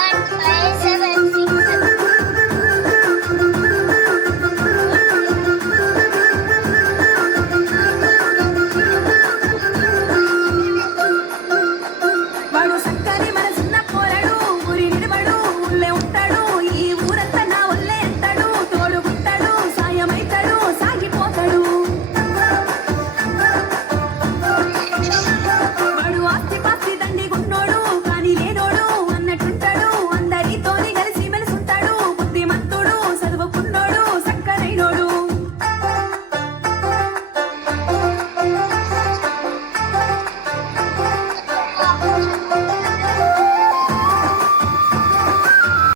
one, two.